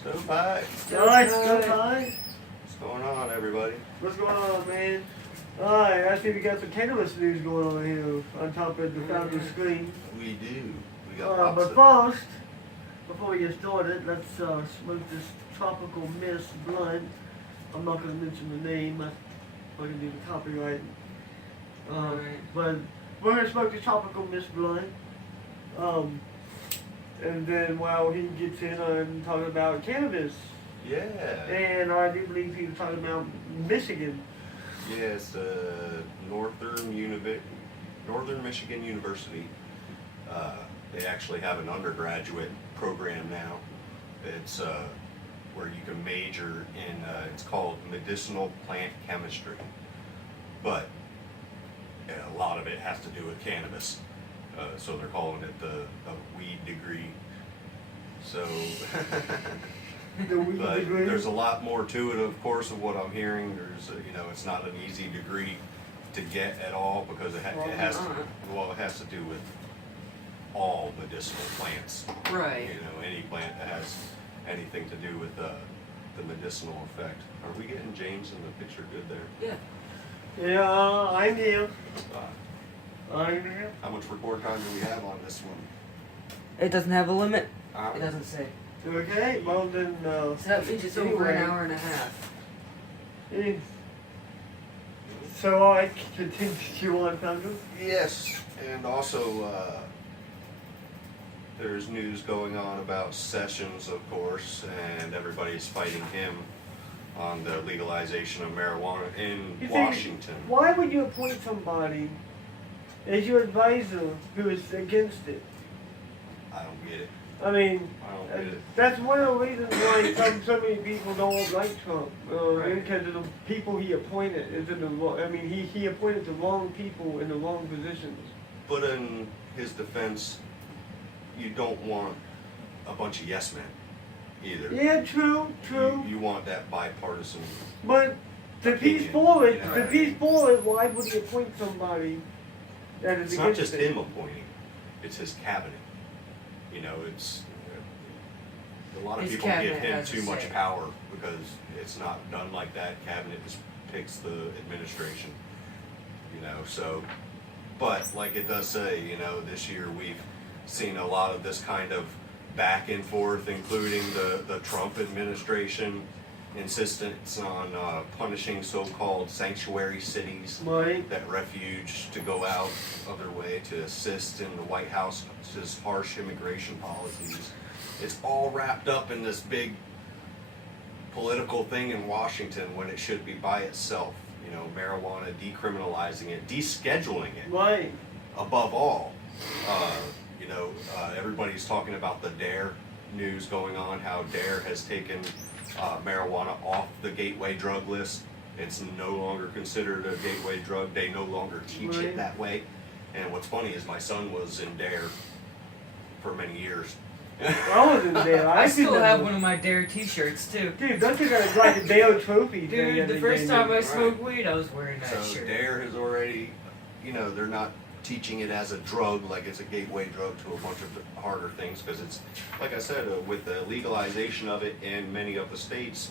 Stove pie. Alright, go time. What's going on, everybody? What's going on, man? Alright, I see we got some cannabis news going on here on top of the founder's screen. We do. We got lots But of... first, before we get started, let's smoke this Tropical Mist blunt. I'm not going to mention the name. I'm going to do the copyright. But we're going to smoke the Tropical Mist blunt. And then while he gets in, I'm talking about cannabis. Yeah. And I do believe he was talking about Michigan. Yes, Northern Michigan University. They actually have an undergraduate program now. It's where you can major in, it's called medicinal plant chemistry. But a lot of it has to do with cannabis. So they're calling it a weed degree. So, The weed but degree. there's a lot more to it, of course, of what I'm hearing. There's, it's not an easy degree to get at all because it has to do with all medicinal plants. Right. Any plant that has anything to do with the medicinal effect. Are we getting James in the picture good there? Yeah. Yeah, I'm here. Uh, I'm here. how much record time do we have on this one? It doesn't have a limit. Uh, It doesn't say. Okay, well then, So that means it's over an Anyway. hour and a half. So I continue on, Thunder. Yes, and also there's news going on about Sessions, of course, and everybody's fighting him on the legalization of marijuana in You see, Washington. Why would you appoint somebody as your advisor who is against it? I don't get it. I mean, I don't get it. that's one of the reasons why so many people don't like Trump. Right. Because of the people he appointed is in the wrong. I mean, he appointed the wrong people in the wrong positions. But in his defense, you don't want a bunch of yes men either. Yeah, true. You want that bipartisan. But the Opinion, piece for it, you know. the piece for it, why would he appoint somebody that is It's not against just it? him appointing; it's his cabinet. It's a lot of His people give cabinet him has a too much say. power because it's not done like that. Cabinet just picks the administration. So, but like it does say, this year we've seen a lot of this kind of back and forth, including the Trump administration insistence on punishing so-called sanctuary cities Right. that refuge to go out of their way to assist in the White House's harsh immigration policies. It's all wrapped up in this big political thing in Washington when it should be by itself. Marijuana, decriminalizing it, descheduling it. Right. Above all, everybody's talking about the DARE news going on, how DARE has taken marijuana off the gateway drug list. It's no longer considered a gateway drug. They no longer teach Right. it that way. And what's funny is my son was in DARE for many years. I wasn't there. I see still them. have one of my Dare T-shirts too. Dude, don't you got like a Dale trophy thing? Dude, the every first day, time I man. smoked weed, I was wearing that So shirt. DARE has already, they're not teaching it as a drug, like it's a gateway drug to a bunch of harder things, because it's, like I said, with the legalization of it in many of the states,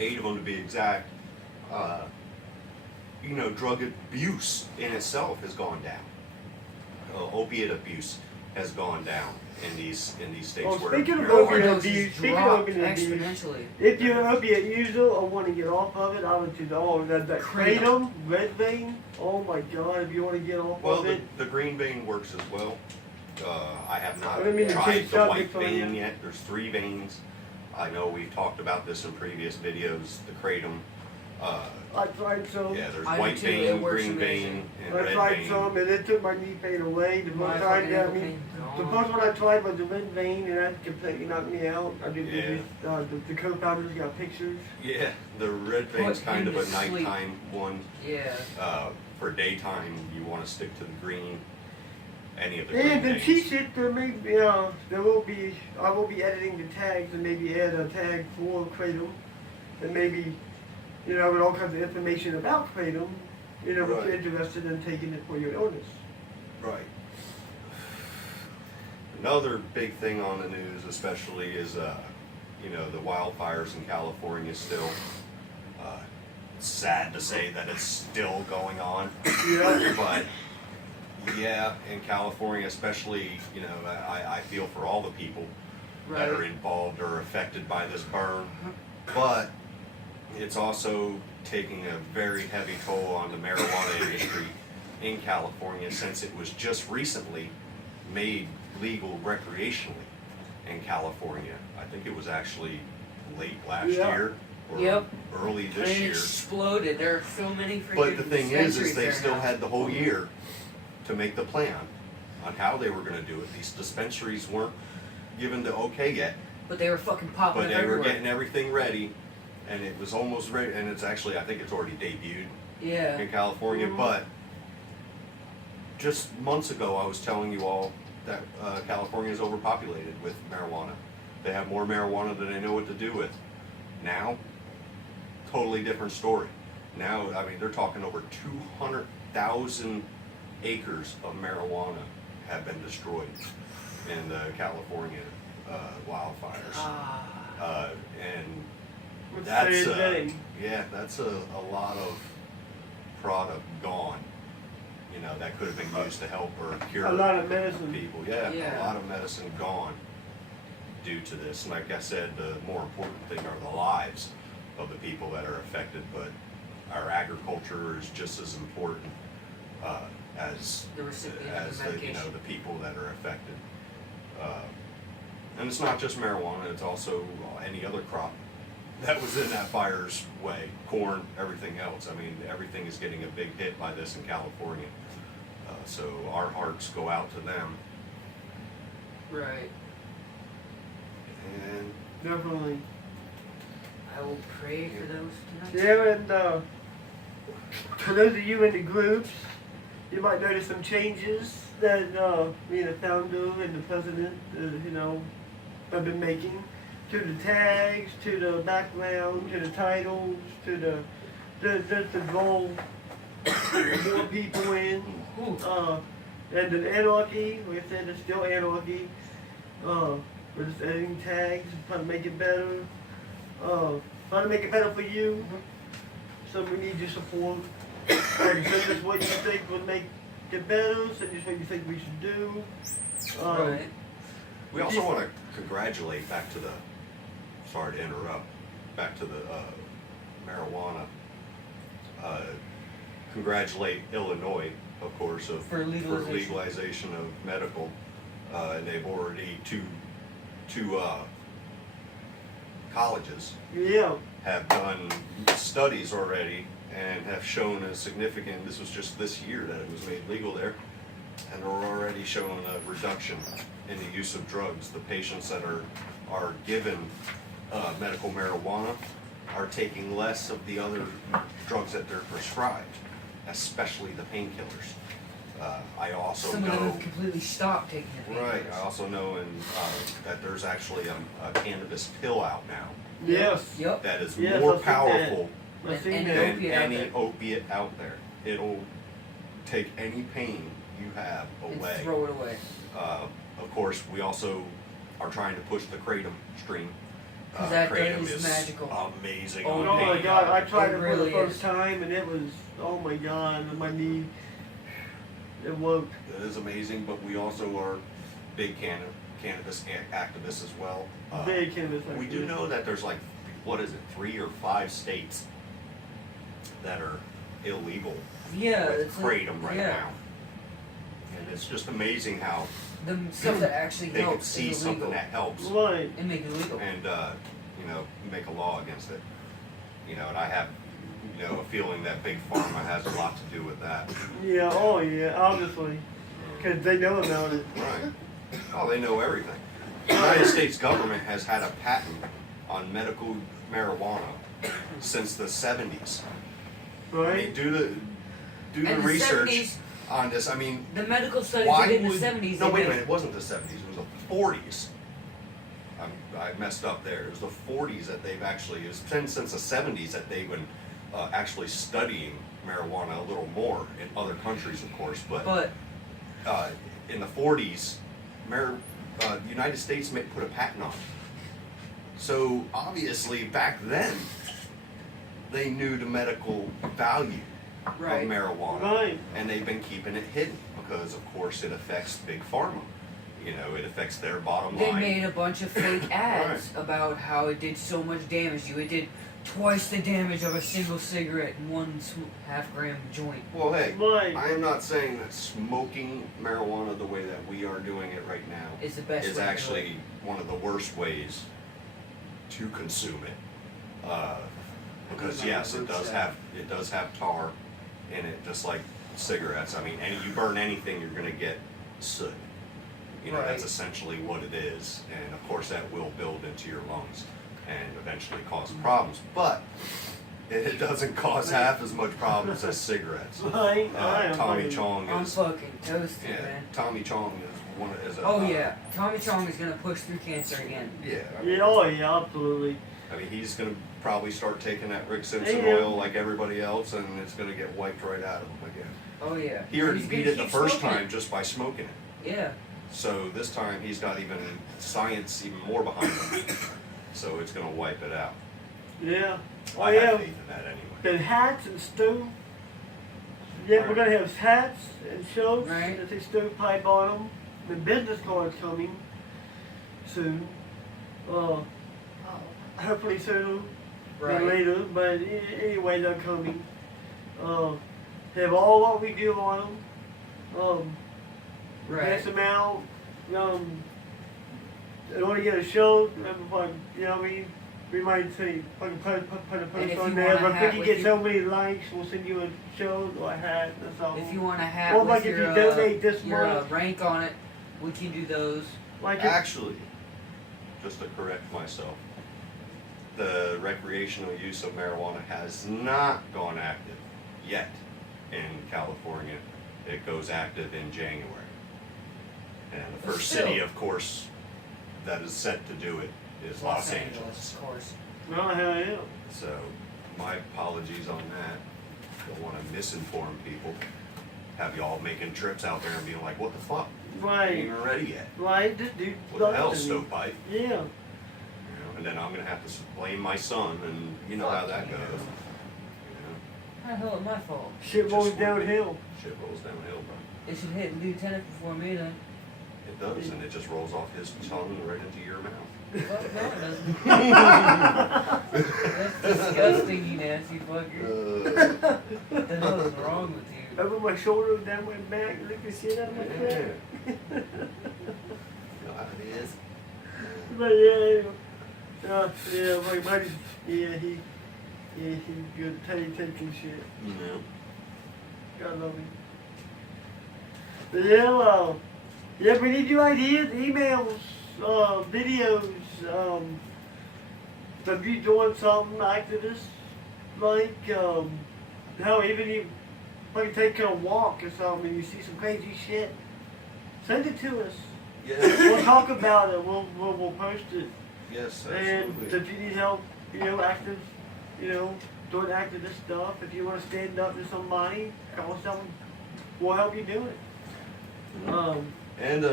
8 of them to be exact, drug abuse in itself has gone down. Opiate abuse has gone down in these states. Well, where speaking of marijuana- opiate abuse, speaking of dropped opiate abuse, exponentially. if you're an opiate user or want to get off of it, I would do that Kratom. Kratom, Red Vein. Oh my God, if you want to get off Well, of it. the green vein works as well. I have not I mean, to tried take the white subjects on vein you. yet. There's 3 veins. I know we've talked about this in previous videos. The kratom. I tried some. Yeah, there's I do white too. vein, It works green vein, amazing. and I red tried vein. some and it took my knee pain away. The My first time, fucking I ankle mean, pain, the gone. first one I tried was the Red Vein and that completely knocked me out. I did Yeah. the co-founders got pictures. Yeah, the red vein's Put kind him of a to sleep. nighttime one. Yeah. For daytime, you want to stick to the green. Any of the And green to veins. teach it, I will be editing the tags and maybe add a tag for Kratom, and maybe, with all kinds of information about Kratom, if you're Right. interested in taking it for your illness. Right. Another big thing on the news, especially, is you know, the wildfires in California still. It's sad to say that it's still going on, Yeah. but yeah, in California especially, you know, I feel for all the people that are Right. involved or affected by this burn, but it's also taking a very heavy toll on the marijuana industry in California since it was just recently made legal recreationally in California. I think it was actually late last Yeah. year or Yep. early And this it year. exploded. There are so many freaking But the thing is dispensaries they there still now. had the whole year to make the plan on how they were going to do it. These dispensaries weren't given the okay yet, But they were fucking popping but up they were everywhere. getting everything ready, and it was almost ready. And it's actually, I think it's already debuted Yeah. in California. Mhm. But just months ago, I was telling you all that California is overpopulated with marijuana. They have more marijuana than they know what to do with. Now, totally different story. Now, I mean, they're talking over 200,000 acres of marijuana have been destroyed in the California wildfires. And It's that's sad day. yeah, that's a lot of product gone. You know, that could have been used to help or cure A lot of medicine. people. Yeah, Yeah. a lot of medicine gone due to this. And like I said, the more important thing are the lives of the people that are affected. But our agriculture is just as important as The recipient of as the the, you medication. know, the people that are affected. And it's not just marijuana; it's also any other crop that was in that fire's way, corn, everything else. I mean, everything is getting a big hit by this in California. So our hearts go out to them. Right. And Definitely. I will pray for those tonight. Yeah, and for those of you in the groups, you might notice some changes that me and the founder and the president, you know, have been making to the tags, to the background, to the titles, to the goal, more people in, and the anarchy. Like I said, it's still anarchy. We're just adding tags, trying to make it better. Trying to make it better for you. So we need your support. Send us what you think would make it better. Send us what you think we should do. Right. we also want to congratulate sorry to interrupt, back to the marijuana. Congratulate Illinois, of course, For legalization. legalization of medical, and they've already two colleges Yeah. have done studies already and have shown a significant, this was just this year that it was made legal there, and they're already showing a reduction in the use of drugs. The patients that are given medical marijuana are taking less of the other drugs that they're prescribed, especially the painkillers. I also Some of them know, have completely stopped taking the right, painkillers. I also know that there's actually a cannabis pill out now Yes. Yep. that is Yes, more I've seen that. powerful I've seen And that. than opiate out any there. opiate out there. It'll take any pain you have And away. throw it away. Of course, we also are trying to push the kratom stream. 'Cause that Kratom is magical. Amazing. Oh, on Oh my pain. god, I tried It it for really the first is. time and it was, oh my god, my knee, it worked. It is amazing, but we also are big cannabis activists as well. Big cannabis. We do know that there's like, what is it, 3 or 5 states that are illegal Yeah, with it's like- kratom right yeah. now. And it's just amazing how The stuff that actually they helps could see is something illegal. that helps Right. And make it illegal. and make a law against it. And I have a feeling that big pharma has a lot to do with that. Yeah, oh yeah, obviously. Because they know about it. Right. Oh, they know everything. The United States government has had a patent on medical marijuana since the 70s. I mean, Right? do the And the research 70s, on this. I mean, the medical studies why they did in would the 70s. no? they Wait a did- minute. It wasn't the 70s. It was the 40s. I messed up there. It was the 40s that they've actually. It's been since the 70s that they've been actually studying marijuana a little more in other countries, of course. But in the 40s, the United States put a patent on it. So obviously back then, they knew the medical value Right. of marijuana, Right. and they've been keeping it hidden because, of course, it affects big pharma. You know, it affects their bottom They line. made a bunch of fake ads about how it did so much damage to you. It did twice the damage of a single cigarette in one half-gram joint. Well, hey, Right. I am not saying that smoking marijuana the way that we are doing it right now Is the best is way to do actually one of the worst ways to consume it. Because yes, it does have tar in it, just like cigarettes. I mean, you burn anything, you're going to get soot. You know, that's Right. essentially what it is, and of course that will build into your lungs and eventually cause problems. But it doesn't cause half as much problems as cigarettes. Right. I am Tommy fucking- Chong I'm is fucking toasted, yeah. man. Tommy Chong is one is a Oh yeah, Tommy Chong is gonna push through cancer again. yeah. I mean, Yeah, oh yeah, absolutely. I mean, he's gonna probably start taking that Rick Simpson Yeah. oil like everybody else, and it's gonna get wiped right out of him again. Oh yeah. He already He's beat gonna it the keep first smoking time just by smoking it. it. Yeah. So this time he's got even science even more behind him. So it's gonna wipe it out. Yeah. Oh I yeah. have faith in that anyway. Then hats and stove. Yeah, we're Right. gonna have hats and shows Right. that say stovepipe on them. The business cards coming soon. Hopefully soon. Right. Then later, but anyway, they're coming. Have all what we do on them. Right. Pass them out. In order to get a show, you know what I mean? We might say, put a And post if on you there, want a but hat if we with get you- so many likes, we'll send you a show or a hat or something. If you want a hat Or with like if your, you donate this your month. rank on it, we can do those. Like if, Actually, just to correct myself, the recreational use of marijuana has not gone active yet in California. It goes active in January. And the But first still. city, of course, that is set to do it is Los Angeles. of course. no, hell yeah. So, my apologies on that. Don't want to misinform people. Have y'all making trips out there and being like, what the fuck? Ain't Right. even ready yet. Right. Just do What the hell, something. stovepipe? Yeah. You know, and then I'm gonna have to blame my son, and you know how that goes. You How the hell is my fault? Shit Just rolls one. downhill. know, shit rolls downhill, bro. It should hit lieutenant before me then. It does, and it just rolls off his tongue right into your mouth. Fuck no, it doesn't. That's disgusting, you nasty fucker. What the hell is wrong with you? Over my shoulder, down my back, lick the shit out of my Yeah. face. You know how it is. But yeah, yeah, my buddy, he's good, taking shit. You know. God love him. But yeah, we need your ideas, emails, videos, of you doing something, activists, like, hell, even if like take a walk or something and you see some crazy shit, send it to us. Yeah. We'll talk about it, we'll post it. Yes, And absolutely. if you need help, doing activist stuff, if you want to stand up to somebody, call someone, we'll help you do it. And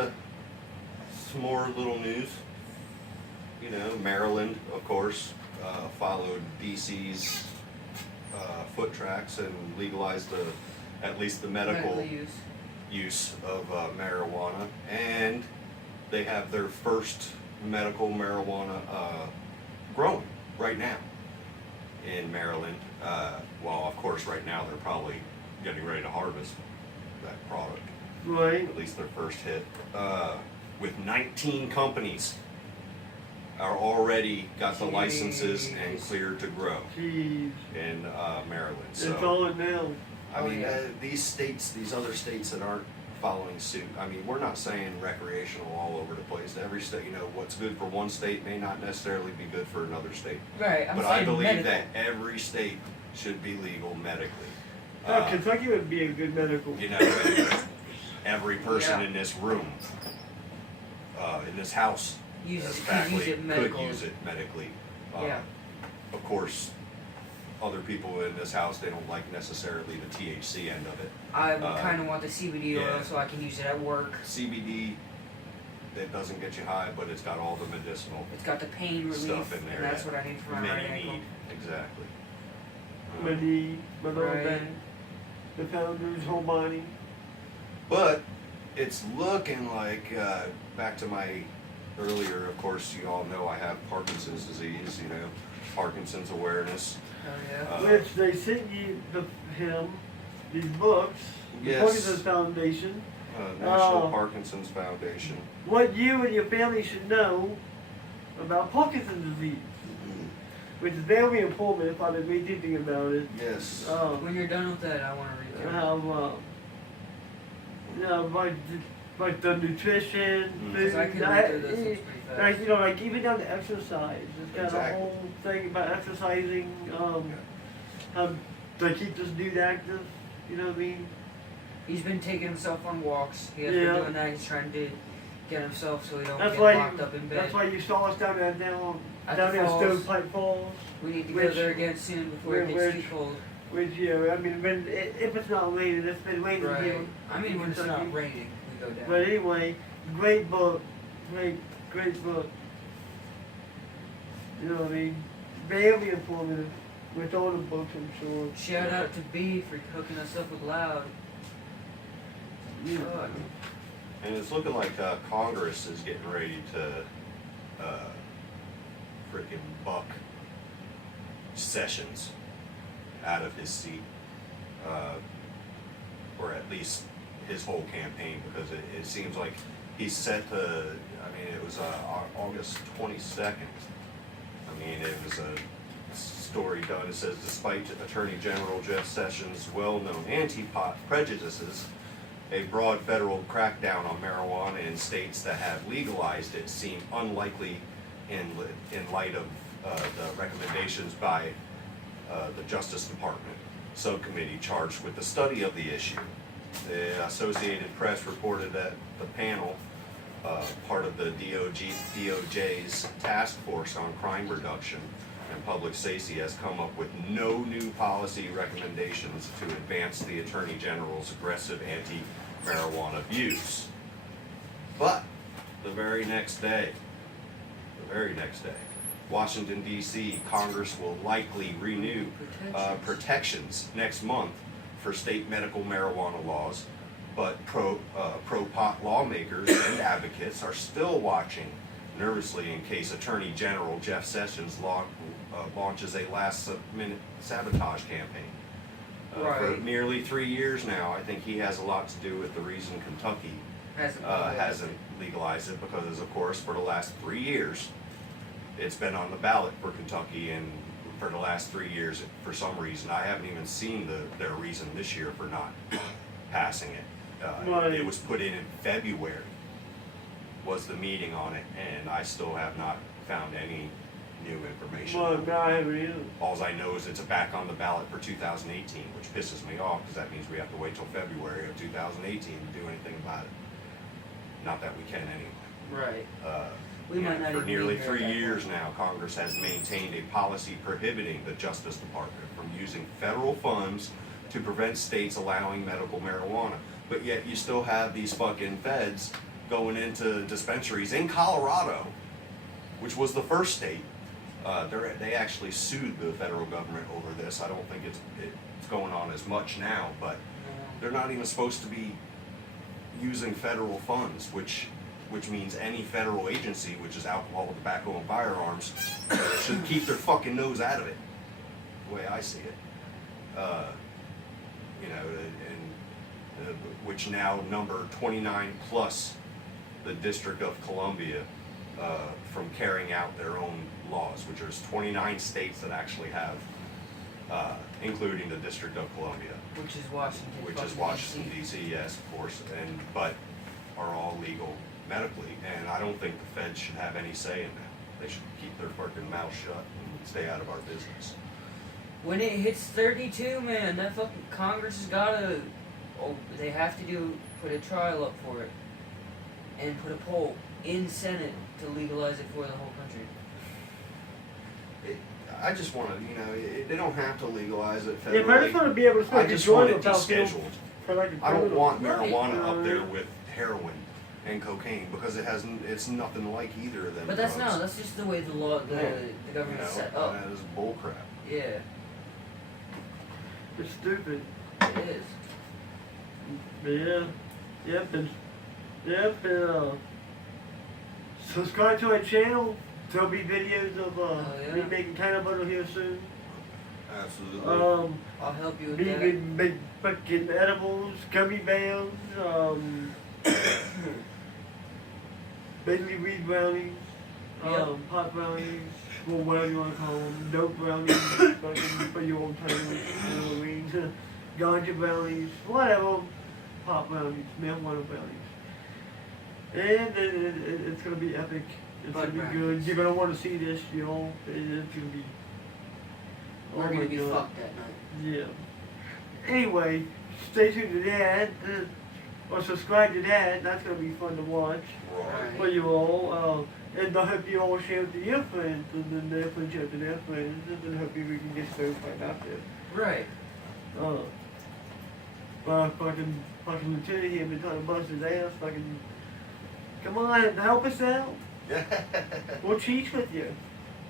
some more little news. You know, Maryland, of course, followed DC's foot tracks and legalized at least the medical use of marijuana, and they have their first medical marijuana growing right now in Maryland. Well, of course, right now they're probably getting ready to harvest that product, Right. at least their first hit, with 19 companies are already got the licenses and Jeez. cleared to grow Jeez. in Maryland. It's So on now. I Oh, mean, yeah. these states, these other states that aren't following suit. I mean, we're not saying recreational all over the place. Every state, you know, what's good for one state may not necessarily be good for another state. Right, I'm But saying I believe medical. that every state should be legal medically. Kentucky would be a good medical. You know, and every person Yeah. in this room, in this house, Could use faculty it could medical. use it medically. Yeah. Of course, other people in this house, they don't like necessarily the THC end of it. I kind of want the CBD oil yeah. so I can use it at work. CBD It doesn't get you high, but it's got all the medicinal It's got the pain relief, stuff in there. and that's that what I need for my many right ankle. need. Exactly. My knee, my lower Right. back, the founder's whole body. But it's looking like, back to my earlier, of course, you all know I have Parkinson's disease, you know, Parkinson's awareness. Oh yeah. Which they sent you him these books, the Yes. Parkinson's Foundation. National Oh. Parkinson's Foundation. What you and your family should know about Parkinson's disease, which is very important if I didn't read anything about it. Yes. When you're done with that, I want to read it. How, you know, like the nutrition, Mm. Because I food, can read through those things pretty fast. like, you know, like even down to exercise. It's got Exactly. a whole thing about exercising, how to keep this dude active, you know what I mean? He's been taking himself on walks. He has Yeah. been doing that. He's trying to get himself so he don't That's get why locked up in bed. That's why you saw us down there At down the there falls. Stovepipe Falls. We need to Which- go there again soon before it which- gets too cold. Which, yeah, I mean, if it's not raining, it's been raining here. Right. I mean, when it's Kentucky. not raining, we go down. But anyway, great book. Great book. You know what I mean? Very informative. With all the books, I'm sure. Shout out to B for hooking us up with Loud. Yeah. Fuck. And it's looking like Congress is getting ready to freaking buck Sessions out of his seat, or at least his whole campaign, because it seems like he's set to, I mean, it was August 22nd. I mean, it was a story done. It says, despite Attorney General Jeff Sessions' well-known anti-pot prejudices, a broad federal crackdown on marijuana in states that have legalized it seem unlikely in light of the recommendations by the Justice Department subcommittee charged with the study of the issue. The Associated Press reported that the panel, part of the DOJ's task force on crime reduction and public safety, has come up with no new policy recommendations to advance the Attorney General's aggressive anti-marijuana views. But the very next day, Washington, D.C., Congress will likely renew protections next month for state medical marijuana laws, but pro-pot lawmakers and advocates are still watching nervously in case Attorney General Jeff Sessions launches a last-minute sabotage campaign. For Right. nearly 3 years now, I think he has a lot to do with the reason Kentucky hasn't legalized it, because, of course, for the last 3 years, it's been on the ballot for Kentucky, and for the last 3 years, for some reason, I haven't even seen their reason this year for not passing it. Right. It was put in February, was the meeting on it, and I still have not found any new information. Well, no, I haven't either. All I know is it's back on the ballot for 2018, which pisses me off, because that means we have to wait till February of 2018 to do anything about it. Not that we can anyway. Right. We might not For even be nearly here 3 at that years point. now, Congress has maintained a policy prohibiting the Justice Department from using federal funds to prevent states allowing medical marijuana. But yet you still have these fucking feds going into dispensaries in Colorado, which was the first state. They actually sued the federal government over this. I don't think it's going on as much now, but they're not even supposed to be using federal funds, which means any federal agency, which is alcohol, tobacco, and firearms, should keep their fucking nose out of it, the way I see it. Which now number 29 plus the District of Columbia from carrying out their own laws, which there's 29 states that actually have, including the District of Columbia. Which is Washington. Which is fucking Washington DC. D.C., yes, of course, but are all legal medically, and I don't think the feds should have any say in that. They should keep their fucking mouth shut and stay out of our business. When it hits 32, man, that fucking Congress has gotta. Oh, they have to put a trial up for it, and put a poll in Senate to legalize it for the whole country. I just want to, they don't have to legalize it Yeah, but I just federally. want to be able to I smoke a just joint want it without feeling descheduled. for like a I don't criminal. want Right. marijuana up there with heroin and cocaine because it's nothing like either of them. But that's drugs. that's just the way the law, the You government know, is set up. that is bullcrap. Yeah, It's stupid. it is. But yeah. Yep, subscribe to our channel. There'll be videos of yeah. me making peanut butter here soon. Absolutely. I'll help you with Me that. make fucking edibles, gummy bears, Bentley weed brownies, Yep. pot brownies, well, whatever you want to call them, dope brownies, fucking for your old timers, you know what I mean? Ganja brownies, whatever, pot brownies, marijuana brownies. And it's gonna be epic. It's Bud gonna be brownies. good. You're gonna want to see this, you know. It's gonna be. We're oh gonna my be God. fucked that night. Yeah. Anyway, stay tuned to that, or subscribe to that. That's gonna be fun to watch Right. for you all. And I hope you all share it to your friends, and then their friends share it to their friends, and then hopefully we can get certified out there. Right. But fucking lieutenant here been trying to bust his ass. Fucking, come on, help us out. We'll teach with you.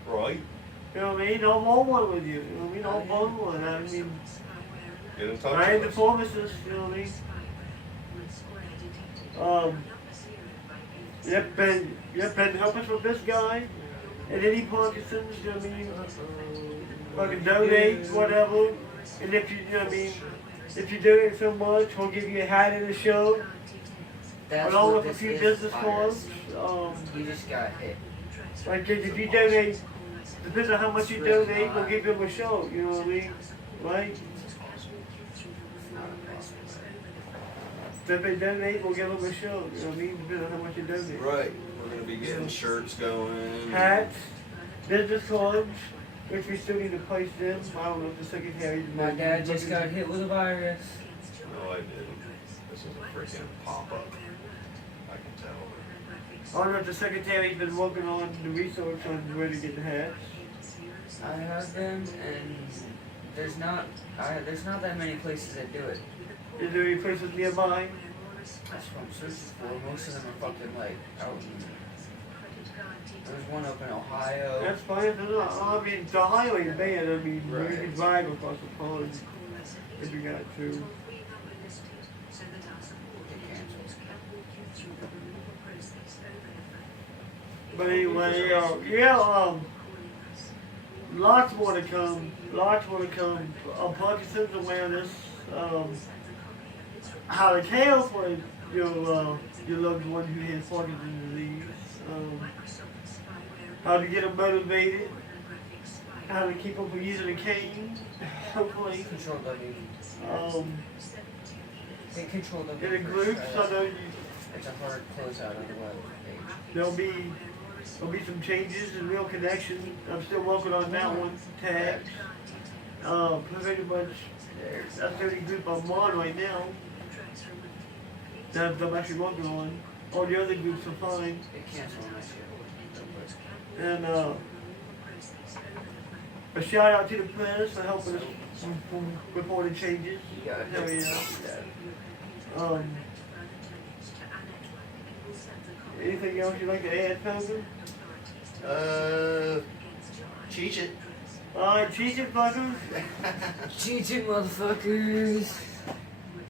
Right. You know what I mean? I'll roll one with you. You know what I mean? I'll Oh, yeah. roll one. I mean, Get in touch I ain't the with us. pharmacist. You know what I mean? Yep, and help us with this guy. And any Parkinson's, you know what I mean? Fucking donate, whatever. And if you know what I mean? If you donate so much, we'll give you a hat in the show. That's Along what with a this few is, business virus. cards. He just got hit. Like if you donate, depends on how much you donate, we'll give them a show. You know what I mean? Right? So if they donate, we'll give them a show. You know what I mean? Depending on how much you donate. Right. We're gonna be getting shirts going. Hats, business cards, which we still need to place them. I don't know if the secretary. My dad just got hit with a virus. No, I didn't. This is a freaking pop-up. I can tell. I don't know if the secretary's been working on the research on where to get the hats. I have them, and there's not that many places that do it. Is there any places nearby? That's what I'm searching for. Most of them are fucking like out in. There's one up in Ohio. That's fine. I mean, the highway's bad. I mean, we Right. can drive across the pond if you got to. They canceled. But anyway, lots more to come. Lots more to come. Parkinson's awareness. How to care for your loved one who has Parkinson's disease. How to get them motivated. How to keep them from using a cane. Hopefully. Control W. Hey, Control W. In the first, groups, try I that. know It's a hard closeout on the web page. there'll be some changes in Real Connection. I'm still working on that one. Tags. Pretty much, that's the only group I'm on right now. That I'm actually working on. All the other groups are fine. They canceled my shit. And a shout out to the press for helping us report the changes. You got it. Hell yeah. Anything else you'd like to add, Falcon? Cheech it. Alright, cheese it, fuckers. Cheat it, motherfuckers.